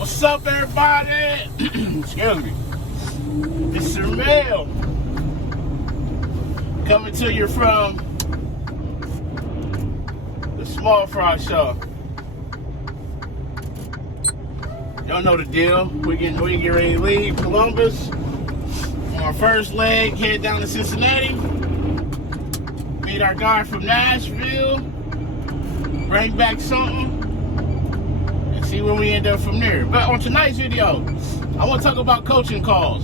What's up, everybody? Excuse me. It's Sir Mail coming to you from the Small Fry Show. Y'all know the deal. We get ready to leave Columbus on our first leg, head down to Cincinnati. Meet our guy from Nashville. Bring back something. See where we end up from there. But on tonight's video, I want to talk about coaching calls.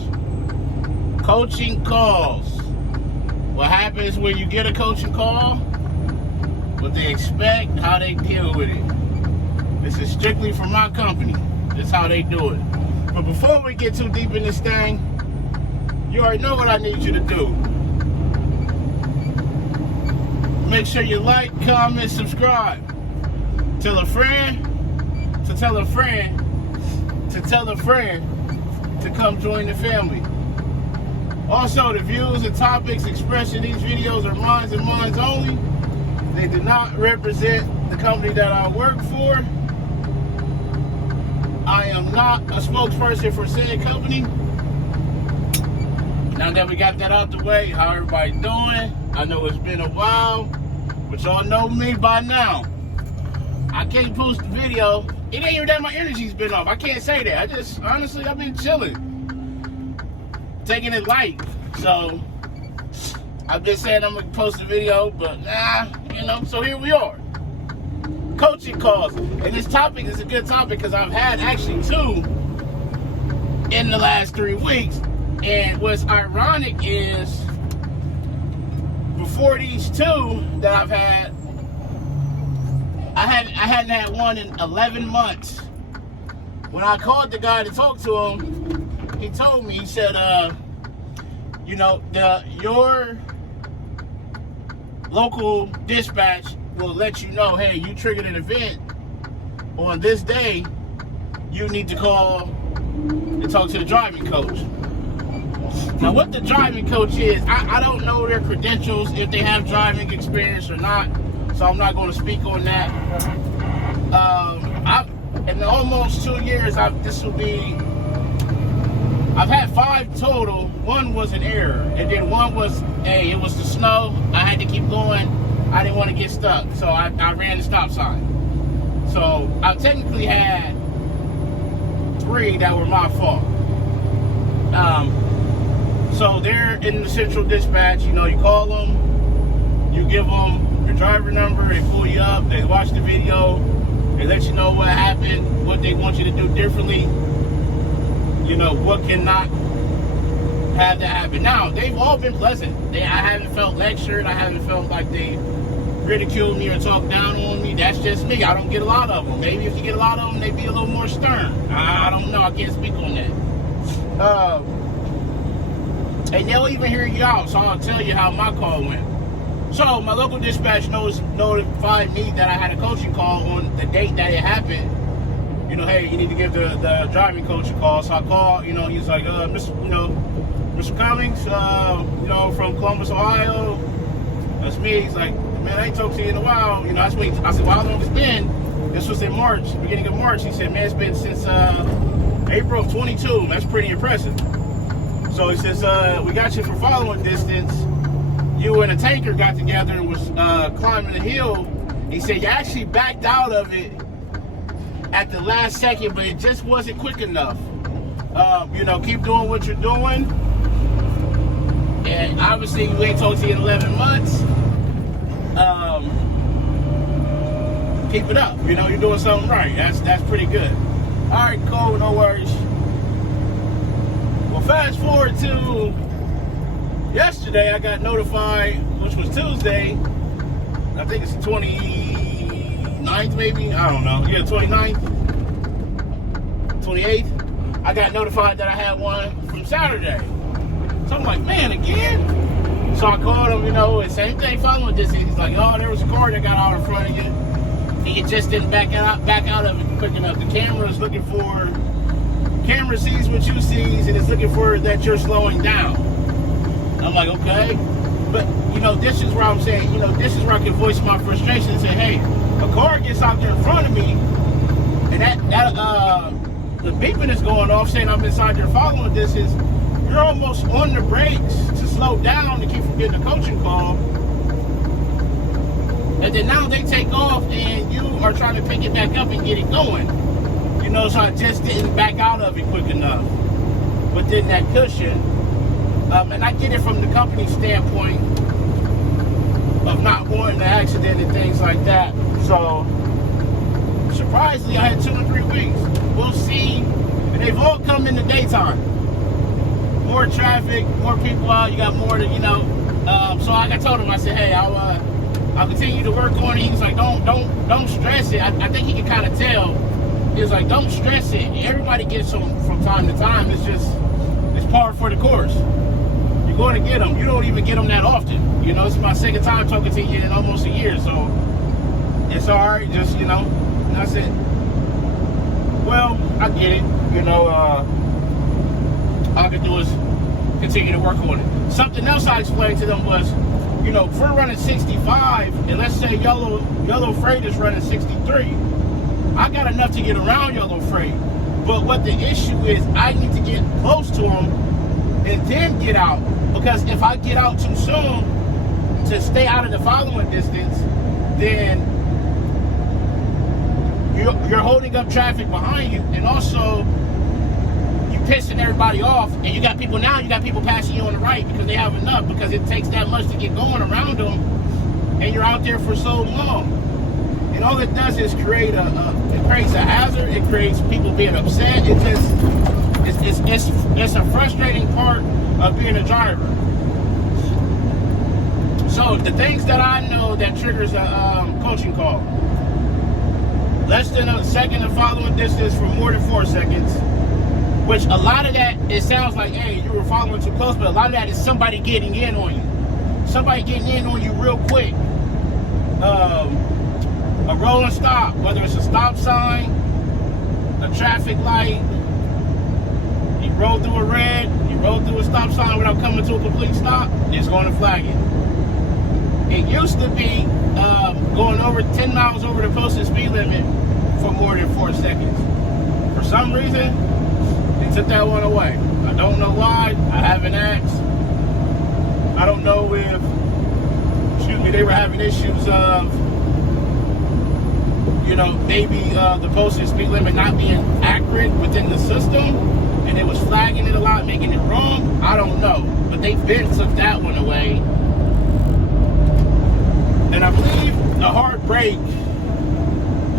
Coaching calls. What happens when you get a coaching call, what they expect, how they deal with it. This is strictly for my company. This is how they do it. But before we get too deep in this thing, you already know what I need you to do. Make sure you like, comment, subscribe. Tell a friend to tell a friend to tell a friend to come join the family. Also, the views and topics expressed in these videos are mine and mine only. They do not represent the company that I work for. I am not a spokesperson for said company. Now that we got that out the way, how everybody doing? I know it's been a while, but y'all know me by now. I can't post the video. It ain't even that my energy's been off. I can't say that. Honestly, I've been chilling. Taking it light. So, I've been saying I'm going to post a video, but so here we are. Coaching calls. And this topic is a good topic because I've had actually 2 in the last 3 weeks. And what's ironic is, before these 2 that I've had, I hadn't had one in 11 months. When I called the guy to talk to him, he told me, he said, your local dispatch will let you know, hey, you triggered an event on this day, you need to call and talk to the driving coach. Now, what the driving coach is, I don't know their credentials, if they have driving experience or not. So I'm not going to speak on that. In almost 2 years, I've had 5 total. 1 was an error, and then 1 was, it was the snow. I had to keep going. I didn't want to get stuck, so I ran the stop sign. So I technically had 3 that were my fault. So they're in the central dispatch. You call them, you give them your driver number, they pull you up, they watch the video, they let you know what happened, what they want you to do differently, what cannot have that happen. Now, they've all been pleasant. I haven't felt lectured, I haven't felt like they ridiculed me or talked down on me. That's just me. I don't get a lot of them. Maybe if you get a lot of them, they'd be a little more stern. I don't know, I can't speak on that. And they'll even hear you out, so I'll tell you how my call went. So my local dispatch notified me that I had a coaching call on the date that it happened. Hey, you need to give the driving coach a call. So I called, he's like, Mr. Cummings, from Columbus, Ohio. That's me. He's like, man, I ain't talked to you in a while. I said, well, how long it's been? This was in March, beginning of March. He said, man, it's been since April of 22. That's pretty impressive. So he says, we got you for following distance. You and a tanker got together and was climbing the hill. He said you actually backed out of it at the last second, but it just wasn't quick enough. Keep doing what you're doing. And obviously you ain't talked to you in 11 months. Keep it up. You're doing something right. That's pretty good. All right, cool, no worries. Well, fast forward to yesterday, I got notified, which was Tuesday. I think it's the 29th, maybe. I don't know. Yeah, 29th, 28th. I got notified that I had one from Saturday. So I'm like, man, again? So I called him, and same thing following this. He's like, oh, there was a car that got out in front of you. And it just didn't back out of it quick enough. The camera sees what you sees, and it's looking for that you're slowing down. I'm like, okay. But, this is where I'm saying, this is where I can voice my frustration and say, hey, a car gets out there in front of me, and that the beeping is going off saying I'm inside their following distance. You're almost on the brakes to slow down to keep from getting a coaching call. And then now they take off and you are trying to pick it back up and get it going. You know, so I just didn't back out of it quick enough within that cushion. And I get it from the company standpoint of not wanting an accident and things like that. So, surprisingly, I had 2 to 3 weeks. We'll see. And they've all come in the daytime. More traffic, more people out. You got more to, you know. So like I told him, I said, hey, I'll continue to work on it. He's like, don't stress it. I think he can kind of tell. He's like, don't stress it. Everybody gets them from time to time. It's par for the course. You're going to get them. You don't even get them that often. You know, it's my second time talking to you in almost a year, so it's all right. Just, you know, and I said, well, I get it. You know, all I can do is continue to work on it. Something else I explained to them was, you know, if we're running 65, and let's say yellow freight is running 63, I got enough to get around yellow freight. But what the issue is, I need to get close to them and then get out. Because if I get out too soon to stay out of the following distance, then you're holding up traffic behind you, and also you pissing everybody off, and you got people passing you on the right because they have enough, because it takes that much to get going around them, and you're out there for so long. And all it does is creates a hazard. It creates people being upset. It's a frustrating part of being a driver. So the things that I know that triggers a coaching call: less than a second of following distance for more than 4 seconds. Which a lot of that, it sounds like, hey, you were following too close, but a lot of that is somebody getting in on you. Somebody getting in on you real quick. A rolling stop, whether it's a stop sign, a traffic light, you roll through a red, you roll through a stop sign without coming to a complete stop, it's going to flag it. It used to be going over 10 miles over the posted speed limit for more than 4 seconds. For some reason, they took that one away. I don't know why. I haven't asked. I don't know if, they were having issues of, you know, maybe the posted speed limit not being accurate within the system, and it was flagging it a lot, making it wrong. I don't know. But they then took that one away. And I believe the hard brake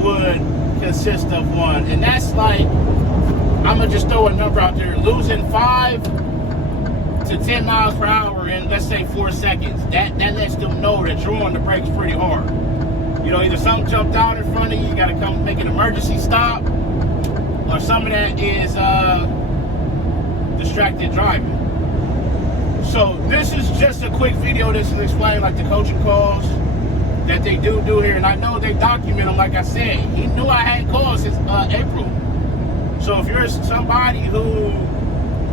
would consist of one. And that's like, I'm going to just throw a number out there, losing 5 to 10 miles per hour in, let's say, 4 seconds. That lets them know that you're on the brakes pretty hard. You know, either something jumped out in front of you, you got to come make an emergency stop, or some of that is distracted driving. So this is just a quick video that's to explain like the coaching calls that they do here, and I know they document them. Like I said, he knew I had calls since April. So if you're somebody who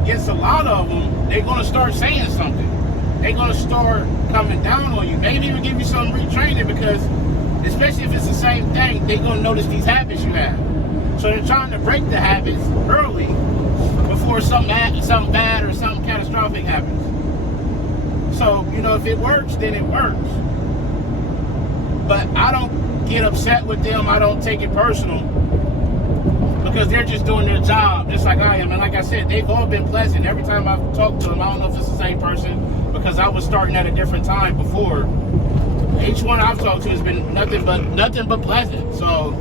gets a lot of them, they're going to start saying something. They're going to start coming down on you. Maybe even give you some retraining, because especially if it's the same thing, they're going to notice these habits you have. So they're trying to break the habits early before something bad or something catastrophic happens. So, you know, if it works, then it works. But I don't get upset with them. I don't take it personal, because they're just doing their job just like I am. And like I said, they've all been pleasant. Every time I've talked to them, I don't know if it's the same person, because I was starting at a different time before. Each one I've talked to has been nothing but pleasant. So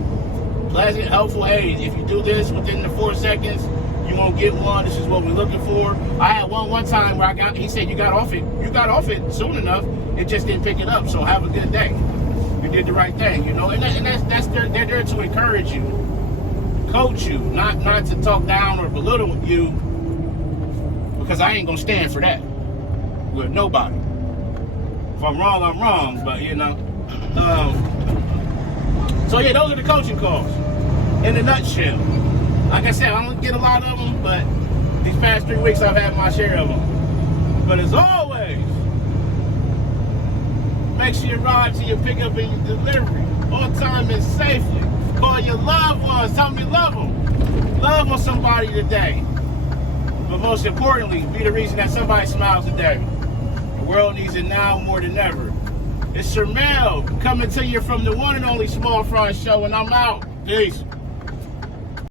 pleasant, helpful. Hey, if you do this within the 4 seconds, you won't get one. This is what we're looking for. I had one time where he said, you got off it soon enough. It just didn't pick it up. So have a good day. You did the right thing, you know. And they're there to encourage you, coach you, not to talk down or belittle you, because I ain't gonna stand for that with nobody. If I'm wrong, I'm wrong, but you know. So yeah, those are the coaching calls in a nutshell. Like I said, I don't get a lot of them, but these past 3 weeks I've had my share of them. But as always, make sure you arrive to your pickup and your delivery on time and safely. Call your loved ones. Tell them you love them. Love on somebody today. But most importantly, be the reason that somebody smiles today. The world needs it now more than ever. It's Sir Mel coming to you from the one and only Small Fry Show, and I'm out. Peace.